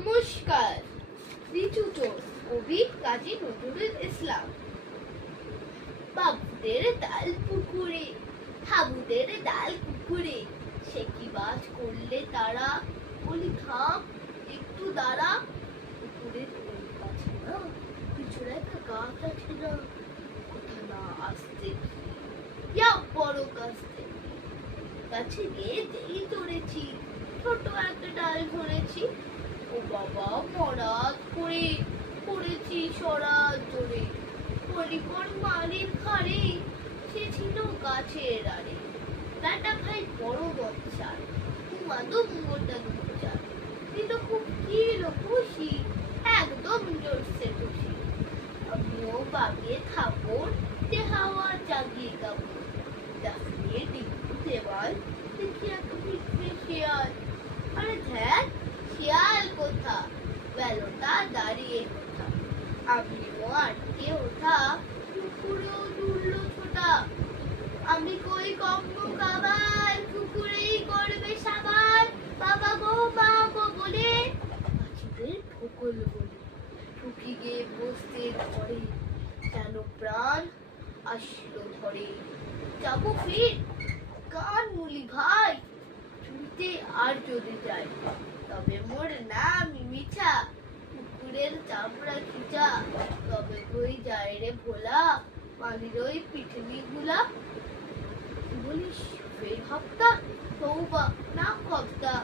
নমস্কার। রিচু চোর, কবি কাজী নজরুল ইসলাম। বাবুদের ডাল পুকুরে, হাবুদের ডাল পুকুরে, সে কি বাজ করলে তারা, বলি থাম একটু দাঁড়া। পুকুরের ওই কাছে না পিছনে একটা গাছ আছে না, কোথা না আসতে বড় গাছ থেকে গাছে গিয়ে যেই ধরেছি, ছোট একটা ডাল ধরেছি, ও বাবা মরাত করে পড়েছি সরাত জোরে। হরিপর মালির ঘরে, সে ছিল গাছের আড়ে। বেটা ভাই বড় বচ্চার, মাদম গোটা দুচার, দিল খুব কিল খুশি, একদম জোরসে খুশি। আমিও বাগিয়ে থাপড়, যে হাওয়া জাগিয়ে কাপড়, দাফিয়ে ডিঙ্গু দেওয়াল, দেখি এক ভিতরে শেয়াল। আরে ধ্যান, শিয়াল কোথা, বেলটা দাঁড়িয়ে কোথা, আমিও আটকে ওঠা, কুকুরেও জুড়ল ছোটা। আমি কই কম্বো কাবার, কুকুরেই করবে সাবার, বাবা গো মা গো বলে মাছিদের ঠোকল বলে ঠুকি গিয়ে বসতে ঘরে, যেন প্রাণ আসলো ধরে। যাবো ফির কান মুলি ভাই, চুরিতে আর যদি যাই, তবে মোর নাম মিছা, কুকুরের চামড়া খিচা। তবে কই যায় রে ভোলা, পানির ওই পিঠনি গুলা। বলিস ফের হপ্তা, তৌবা না কপ্তা।